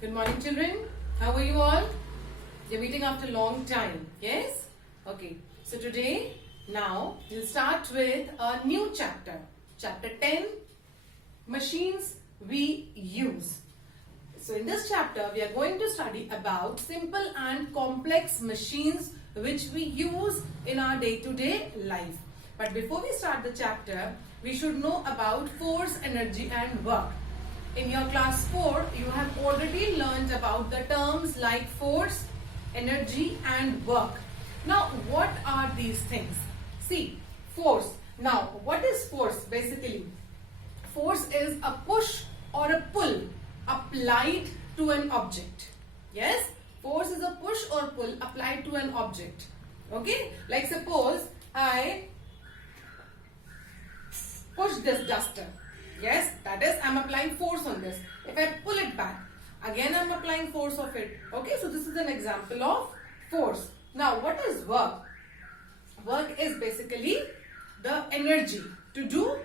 Good morning, children. How are you all? You're meeting after a long time, yes? Okay, so today, now, we'll start with a new chapter. Chapter 10, Machines We Use. So in this chapter, we are going to study about simple and complex machines which we use in our day-to-day life. But before we start the chapter, we should know about force, energy and work. In your class 4, you have already learned about the terms like force, energy and work. Now, what are these things? See, force. Now, what is force basically? Force is a push or a pull applied to an object. Yes? Force is a push or pull applied to an object. Okay? Like suppose I push this duster. Yes, that is, I am applying force on this. If I pull it back, again I am applying force of it. Okay, so this is an example of force. Now, what is work? Work is basically the energy to do,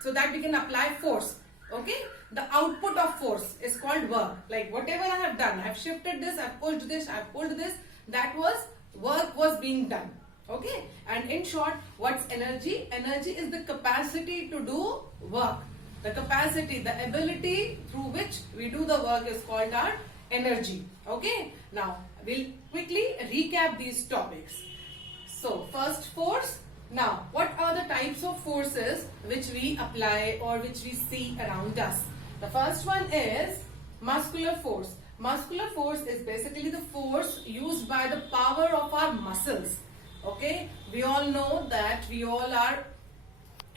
so that we can apply force. Okay, the output of force is called work. Like whatever I have done, I have shifted this, I have pushed this, I have pulled this, that was work was being done. Okay, and in short, what's energy? Energy is the capacity to do work. The capacity, the ability through which we do the work is called our energy. Okay, now we'll quickly recap these topics. So first, force. Now, what are the types of forces which we apply or which we see around us? The first one is muscular force. Muscular force is basically the force used by the power of our muscles. Okay, we all know that we all are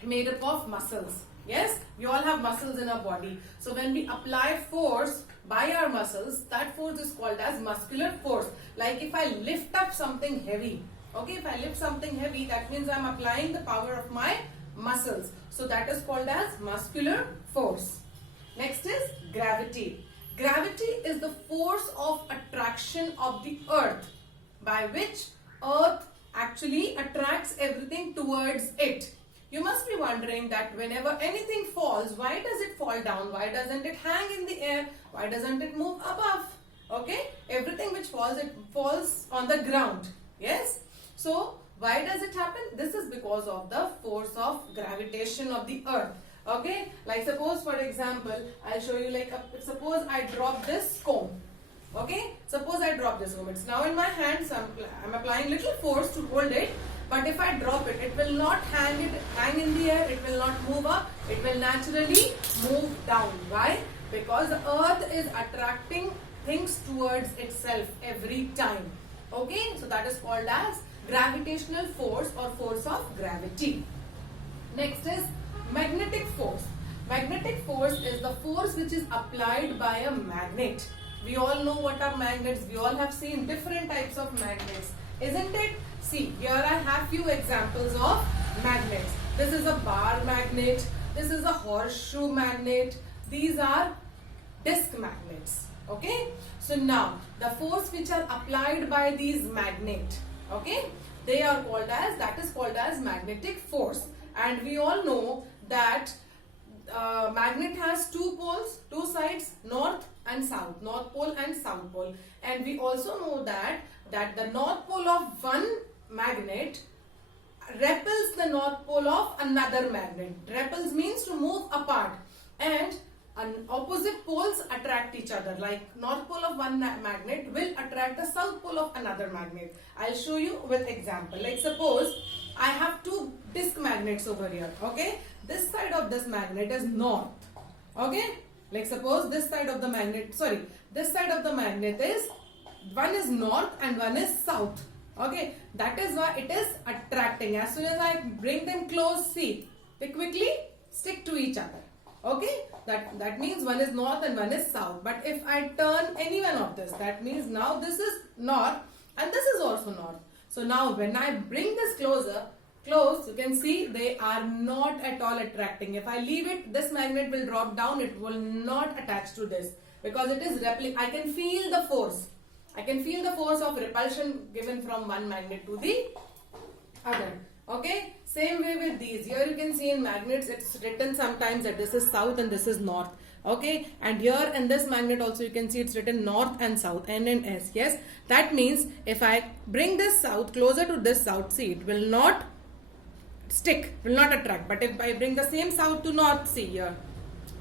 made up of muscles. Yes, we all have muscles in our body. So when we apply force by our muscles, that force is called as muscular force. Like if I lift up something heavy, okay, if I lift something heavy, that means I'm applying the power of my muscles. So that is called as muscular force. Next is gravity. Gravity is the force of attraction of the earth by which earth actually attracts everything towards it. You must be wondering that whenever anything falls, why does it fall down? Why doesn't it hang in the air? Why doesn't it move above? Okay, everything which falls, it falls on the ground. Yes, so why does it happen? This is because of the force of gravitation of the earth. Okay, like suppose for example, I'll show you like suppose I drop this comb. Okay, suppose I drop this comb. It's now in my hand, so I'm applying little force to hold it. But if I drop it, it will not hang in the air. It will not move up. It will naturally move down. Why? Because the earth is attracting things towards itself every time. Okay, so that is called as gravitational force or force of gravity. Next is magnetic force. Magnetic force is the force which is applied by a magnet. We all know what are magnets. We all have seen different types of magnets, isn't it? See, here I have few examples of magnets. This is a bar magnet. This is a horseshoe magnet. These are disc magnets. Okay. So now the force which are applied by these magnets, okay, they are called as, that is called as magnetic force. And we all know that magnet has two poles, two sides, north and south, north pole and south pole. And we also know that the north pole of one magnet repels the north pole of another magnet. Repels means to move apart, and opposite poles attract each other. Like north pole of one magnet will attract the south pole of another magnet. I'll show you with example. Like suppose I have two disc magnets over here. Okay, this side of this magnet is north. Okay, like suppose this side of the magnet, this side of the magnet is, one is north and one is south. Okay, that is why it is attracting. As soon as I bring them close, see, they quickly stick to each other. Okay, that means one is north and one is south. But if I turn any one of this, that means now this is north and this is also north. So now when I bring this close, you can see they are not at all attracting. If I leave it, this magnet will drop down. It will not attach to this because it is repelling. I can feel the force. I can feel the force of repulsion given from one magnet to the other. Okay, same way with these. Here you can see in magnets it's written sometimes that this is south and this is north. Okay, and here in this magnet also you can see it's written north and south, N and S. Yes, that means if I bring this south closer to this south, see, it will not stick, will not attract. But if I bring the same south to north, see here,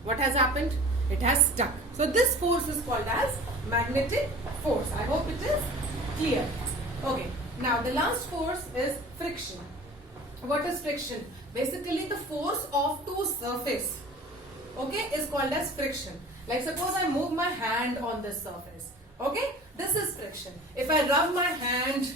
what has happened? It has stuck. So this force is called as magnetic force. I hope it is clear. Okay, now the last force is friction. What is friction? Basically the force of two surface, okay, is called as friction. Like suppose I move my hand on this surface, okay, this is friction. If I rub my hand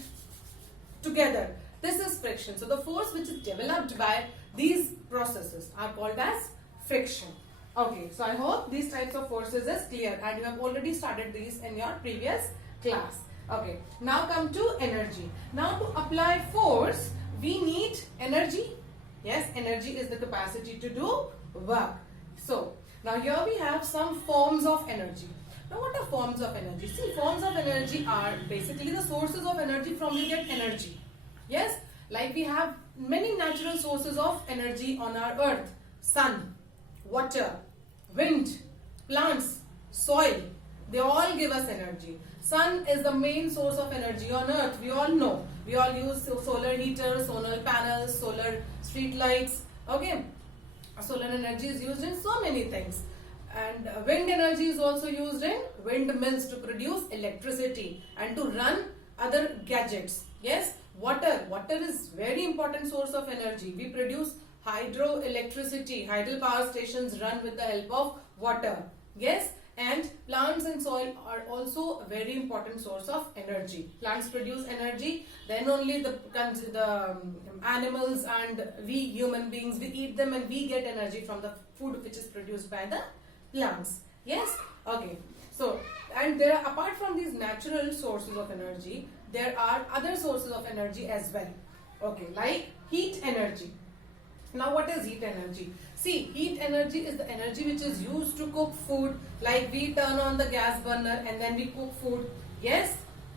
together, this is friction. So the force which is developed by these processes are called as friction. Okay, so I hope these types of forces is clear and you have already studied these in your previous class. Okay, now come to energy. Now to apply force, we need energy. Yes, energy is the capacity to do work. So, now here we have some forms of energy. Now what are forms of energy? See, forms of energy are basically the sources of energy from which we get energy. Yes, like we have many natural sources of energy on our earth. Sun, water, wind, plants, soil, they all give us energy. Sun is the main source of energy on earth, we all know. We all use solar heaters, solar panels, solar street lights. Okay, solar energy is used in so many things. And wind energy is also used in windmills to produce electricity and to run other gadgets. Yes, water is very important source of energy. We produce hydroelectricity. Hydel power stations run with the help of water. Yes, and plants and soil are also a very important source of energy. Plants produce energy, then only the animals and we human beings, we eat them and we get energy from the food which is produced by the plants. Yes, okay. So, and there are, apart from these natural sources of energy, there are other sources of energy as well. Okay, like heat energy. Now what is heat energy? See, heat energy is the energy which is used to cook food, like we turn on the gas burner and then we cook food. Yes,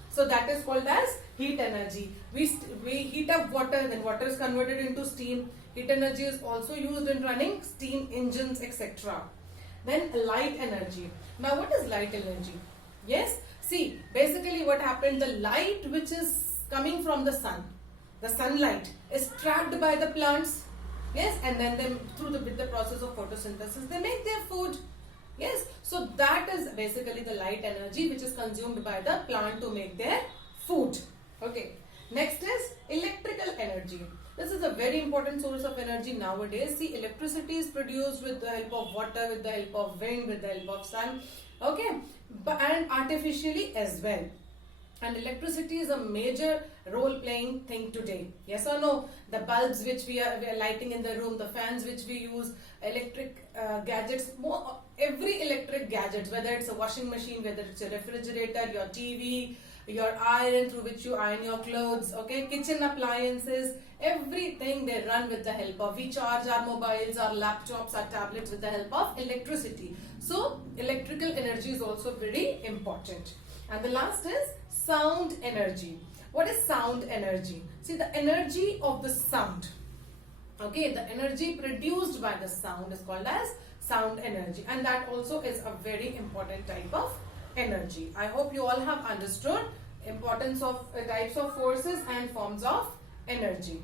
so that is called as heat energy. We heat up water, then water is converted into steam. Heat energy is also used in running steam engines, etc. Then light energy. Now what is light energy? Yes, see, basically what happened, the light which is coming from the sun, the sunlight is trapped by the plants. Yes, and then with the process of photosynthesis, they make their food. Yes, so that is basically the light energy which is consumed by the plant to make their food. Okay, next is electrical energy. This is a very important source of energy nowadays. See, electricity is produced with the help of water, with the help of wind, with the help of sun. Okay, and artificially as well. And electricity is a major role playing thing today. Yes or no? The bulbs which we are lighting in the room, the fans which we use, electric gadgets, every electric gadget, whether it's a washing machine, whether it's a refrigerator, your TV, your iron through which you iron your clothes, okay, kitchen appliances, everything they run with the help of, we charge our mobiles, our laptops, our tablets with the help of electricity. So electrical energy is also very important. And the last is sound energy. What is sound energy? See, the energy of the sound. Okay, the energy produced by the sound is called as sound energy, and that also is a very important type of energy. I hope you all have understood importance of types of forces and forms of energy.